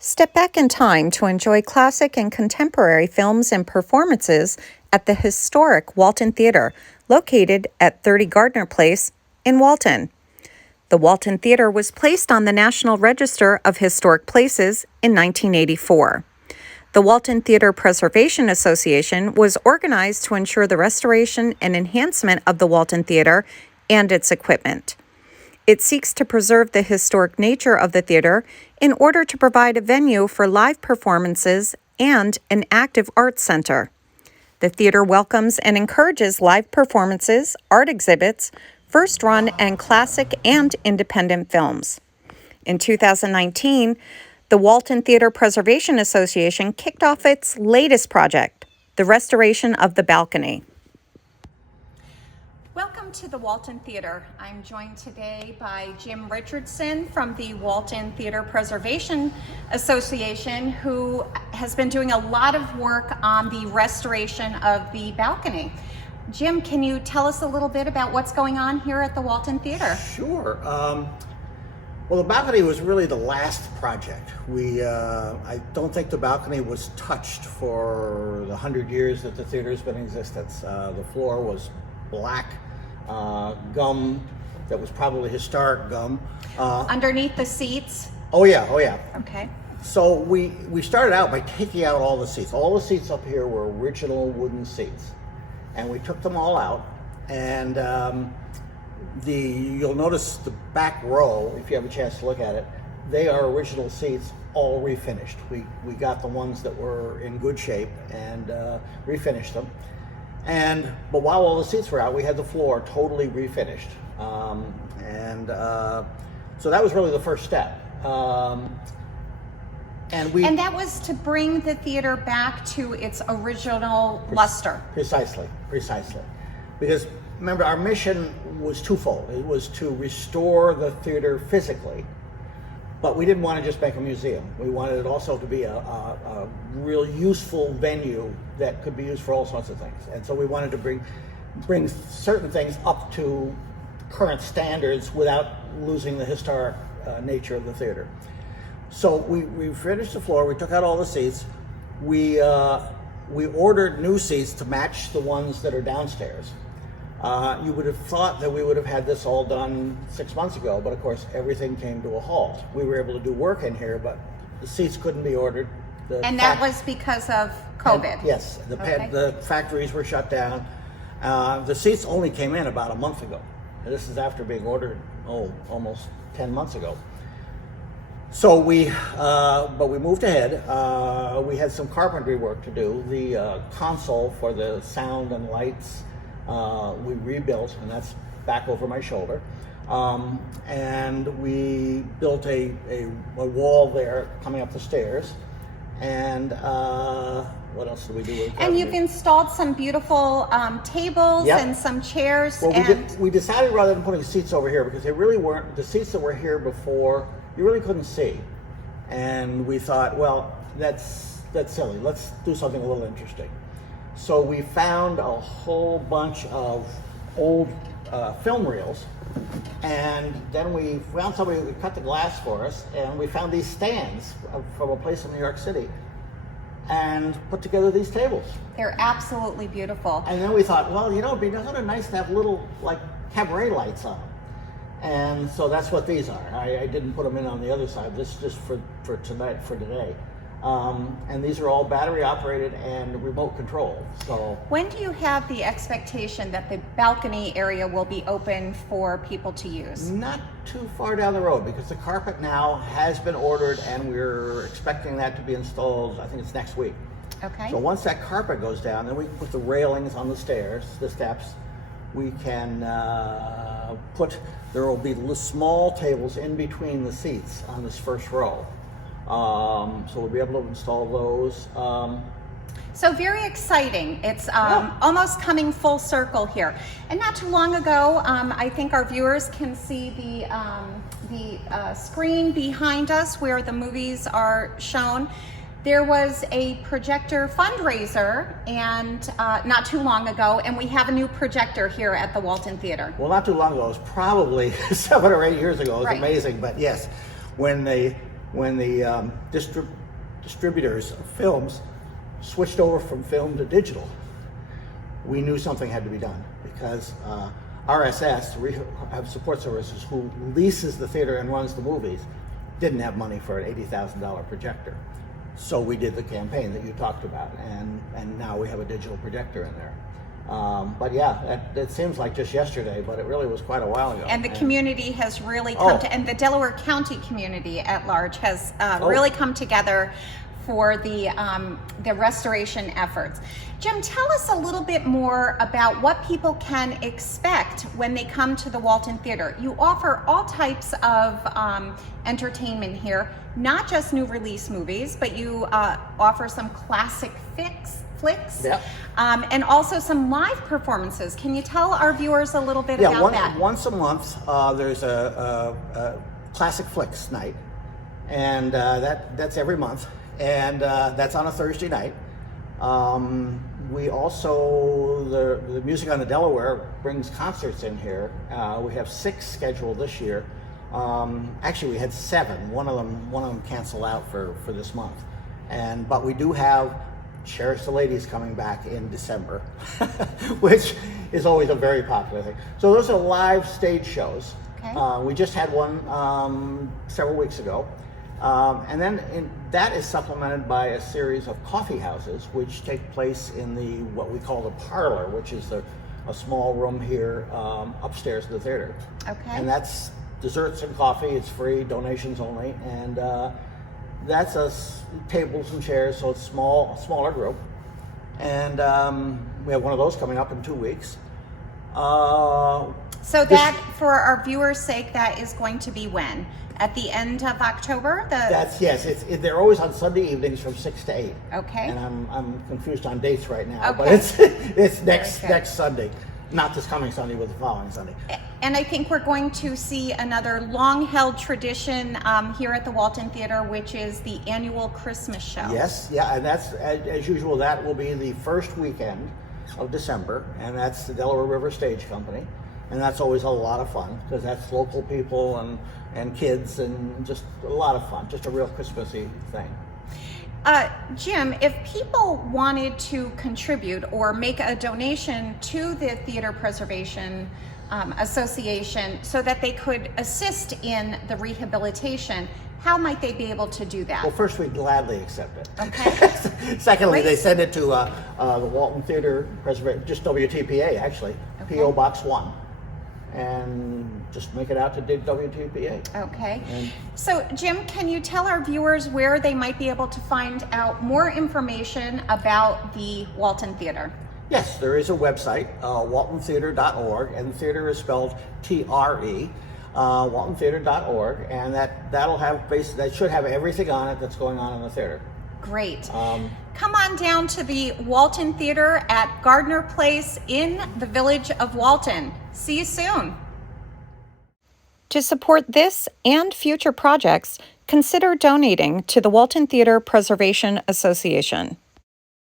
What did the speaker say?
Step back in time to enjoy classic and contemporary films and performances at the historic Walton Theatre, located at 30 Gardiner Place in Walton. The Walton Theatre was placed on the National Register of Historic Places in 1984. The Walton Theatre Preservation Association was organized to ensure the restoration and enhancement of the Walton Theatre and its equipment. It seeks to preserve the historic nature of the theater in order to provide a venue for live performances and an active arts center. The theater welcomes and encourages live performances, art exhibits, first-run and classic and independent films. In 2019, the Walton Theatre Preservation Association kicked off its latest project, the restoration of the balcony. Welcome to the Walton Theatre. I'm joined today by Jim Richardson from the Walton Theatre Preservation Association, who has been doing a lot of work on the restoration of the balcony. Jim, can you tell us a little bit about what's going on here at the Walton Theatre? Sure. Well, the balcony was really the last project. I don't think the balcony was touched for the 100 years that the theater's been in existence. The floor was black gum that was probably historic gum. Underneath the seats? Oh yeah. Okay. So we started out by taking out all the seats. All the seats up here were original wooden seats. And we took them all out, and you'll notice the back row, if you have a chance to look at it, they are original seats, all refinished. We got the ones that were in good shape and refinished them. But while all the seats were out, we had the floor totally refinished. So that was really the first step. And that was to bring the theater back to its original luster. Precisely. Because remember, our mission was twofold. It was to restore the theater physically, but we didn't want to just make a museum. We wanted it also to be a real useful venue that could be used for all sorts of things. And so we wanted to bring certain things up to current standards without losing the historic nature of the theater. So we finished the floor, we took out all the seats, we ordered new seats to match the ones that are downstairs. You would have thought that we would have had this all done 6 months ago, but of course everything came to a halt. We were able to do work in here, but the seats couldn't be ordered. That was because of COVID? Yes, the factories were shut down. The seats only came in about a month ago. And this is after being ordered, almost 10 months ago. So but we moved ahead. We had some carpentry work to do. The console for the sound and lights, we rebuilt, and that's back over my shoulder. And we built a wall there coming up the stairs. And what else did we do? And you've installed some beautiful tables. Yep. And some chairs. Well, we decided rather than putting seats over here, because they really weren't, the seats that were here before, you really couldn't see. And we thought, well, that's silly. Let's do something a little interesting. So we found a whole bunch of old film reels, and then we found somebody who could cut the glass for us, and we found these stands from a place in New York City and put together these tables. They're absolutely beautiful. And then we thought, well, it'd be sort of nice to have little, like, cabaret lights on. And so that's what these are. I didn't put them in on the other side. This is just for tonight, for today. And these are all battery operated and remote controlled. So when do you have the expectation that the balcony area will be open for people to use? Not too far down the road, because the carpet now has been ordered and we're expecting that to be installed, I think it's next week. Okay. So once that carpet goes down, then we can put the railings on the stairs, the steps. We can there will be small tables in between the seats on this first row. So we'll be able to install those. So very exciting. It's almost coming full circle here. And not too long ago, I think our viewers can see the screen behind us where the movies are shown. There was a projector fundraiser and not too long ago, and we have a new projector here at the Walton Theatre. Well, not too long ago. It was probably 7 or 8 years ago. It was right. Amazing, but yes, when when the distributors of films switched over from film to digital, we knew something had to be done because RSS, Rehab Support Services, who leases the theater and runs the movies, didn't have money for an $80,000 projector. So we did the campaign that you talked about, and now we have a digital projector in there. But yeah, that seems like just yesterday, but it really was quite a while ago. And the community has really come to, and the Delaware County community at large has really come together for the restoration efforts. Jim, tell us a little bit more about what people can expect when they come to the Walton Theatre. You offer all types of entertainment here, not just new release movies, but you offer some classic flicks, yep. And also some live performances. Can you tell our viewers a little bit about that? Once a month, there's a classic flicks night, and that's every month, and that's on a Thursday night. We also, the Music on the Delaware brings concerts in here. We have 6 scheduled this year. Actually, we had 7. One of them canceled out for this month, but we do have Cherish the Ladies coming back in December, which is always a very popular thing. So those are live stage shows. Okay. We just had one several weeks ago. And then that is supplemented by a series of coffee houses, which take place in what we call the parlor, which is a small room here upstairs of the theater. Okay. And that's desserts and coffee. It's free, donations only, and that's tables and chairs, so it's a smaller group. And we have one of those coming up in 2 weeks. So that, for our viewers' sake, that is going to be when? At the end of October? Yes. They're always on Sunday evenings from 6 to 8. Okay. And I'm confused on dates right now, Okay. but it's next Sunday, not this coming Sunday, but the following Sunday. And I think we're going to see another long-held tradition here at the Walton Theatre, which is the annual Christmas show. Yes, yeah, and that's as usual. That will be the first weekend of December, and that's the Delaware River Stage Company. And that's always a lot of fun because that's local people and kids and just a lot of fun, just a real Christmassy thing. Jim, if people wanted to contribute or make a donation to the Theater Preservation Association so that they could assist in the rehabilitation, how might they be able to do that? Well, first, we'd gladly accept it. Okay. Secondly, Great. they send it to the Walton Theatre Preservation, just WTPA actually, Okay. P.O. Box 1. And just make it out to WTPA. Okay. And So, Jim, can you tell our viewers where they might be able to find out more information about the Walton Theatre? yes, there is a website, waltontheatre.org, and theater is spelled T-R-E, waltontheatre.org, and that should have everything on it that's going on in the theater. Great. Come on down to the Walton Theatre at Gardiner Place in the village of Walton. See you soon. To support this and future projects, consider donating to the Walton Theatre Preservation Association.